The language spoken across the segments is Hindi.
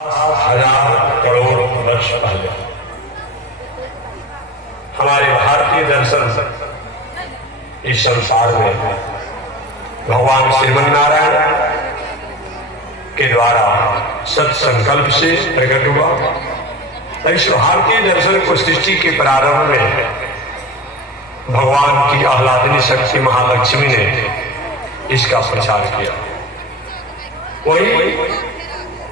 हजार करोड़ वर्ष पहले हमारे भारतीय दर्शन इस संसार में भगवान श्रीमन नारायण के द्वारा सत्संकल्प से प्रकट हुआ। इस भारतीय दर्शन को सृष्टि के प्रारंभ में भगवान की आह्लादनी शक्ति महालक्ष्मी ने इसका प्रचार किया। वही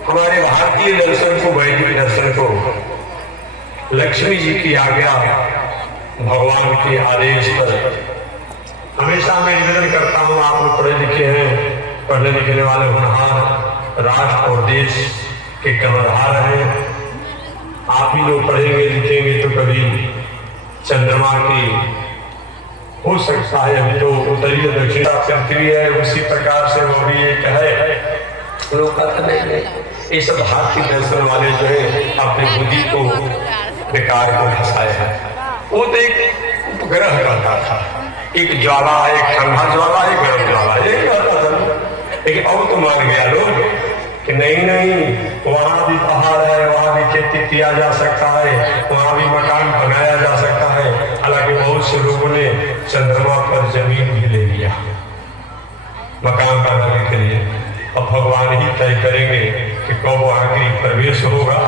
हमारे भारतीय दर्शन को, वैदिक दर्शन को लक्ष्मी जी की आज्ञा, भगवान के आदेश पर हमेशा मैं निवेदन करता हूँ। आप लोग पढ़े लिखे हैं, पढ़ने लिखने वाले होनहार, राष्ट्र और देश के कर्मधार हैं। आप ही लोग पढ़ेंगे लिखेंगे तो कभी चंद्रमा की हो सकता है, अभी तो उत्तरी दक्षिण पृथ्वी है, उसी प्रकार से वो भी एक है। लोग ये सब भारतीय दर्शन वाले जो है अपनी बुद्धि को बेकार को फंसाए हैं। वो तो एक उपग्रह करता था, एक ज्वाला, एक ठंडा ज्वाला, एक गर्म ज्वाला, यही करता था। लेकिन अब तो मान गया लोग कि नहीं, वहां भी पहाड़ है, वहां भी खेती किया जा सकता है, वहां भी मकान बनाया जा सकता है। हालांकि बहुत से लोगों ने चंद्रमा पर जमीन भी ले लिया मकान बनाने के लिए। अब भगवान ही तय करेंगे कि कब वहां की प्रवेश होगा,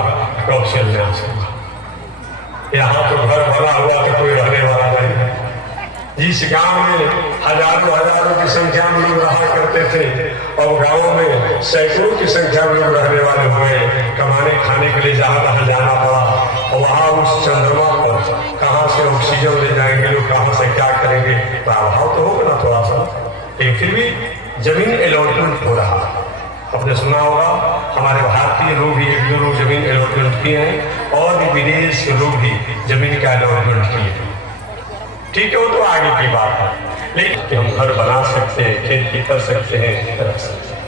कब शिलान्यास होगा। यहाँ तो घर बना हुआ तो कोई रहने वाला नहीं है। जिस गांव में हजारों की संख्या में लोग रहा करते थे और गांवों में सैकड़ों की संख्या में लोग रहने वाले हुए, कमाने खाने के लिए जहां जाना पड़ा, और वहां उस चंद्रमा पर कहां से ऑक्सीजन ले जाएंगे लोग, कहां से क्या करेंगे, प्रभाव तो होगा ना थोड़ा सा। लेकिन फिर भी जमीन अलॉटमेंट हो रहा। आपने सुना होगा हमारे भारतीय लोग भी एक दो लोग जमीन अलॉटमेंट किए हैं, और भी विदेश के लोग भी जमीन का अलॉटमेंट किए हैं। ठीक है, वो तो आगे की बात है। लेकिन हम घर बना सकते हैं, खेती कर सकते हैं, रख सकते हैं,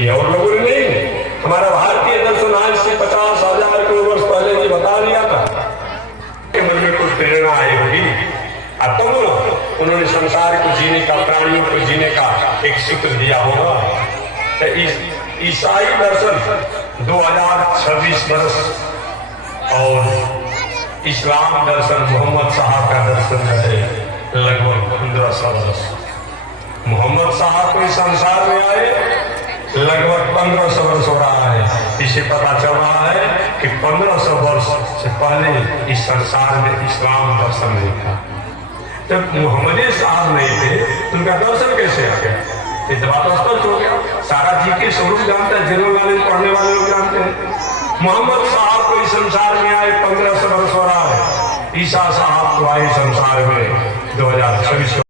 ये और लोगों ने नहीं। हमारा भारतीय दर्शन आज से 50,000 वर्ष पहले जी बता दिया था कि मन में कुछ प्रेरणा आई होगी, अब तो उन्होंने संसार को जीने का, प्राणियों को जीने का एक सूत्र दिया होगा। तो ईसाई दर्शन 2026 वर्ष और इस्लाम दर्शन, मोहम्मद साहब का दर्शन है लगभग 1500 वर्ष। मोहम्मद साहब को इस संसार में आए लगभग 1500 वर्ष हो रहा है। इसे पता चल रहा है कि 1500 वर्ष से पहले इस संसार में इस्लाम दर्शन नहीं था। जब मोहम्मद साहब नहीं थे तो उनका दर्शन कैसे आ गया? ये बात स्पष्ट हो गया। सारा जी के स्वरूप जानते हैं, जनरल नॉलेज पढ़ने वाले लोग जानते हैं। मोहम्मद साहब को इस संसार में आए 1500 वर्ष हो रहा है। ईसा साहब को आए संसार में 2026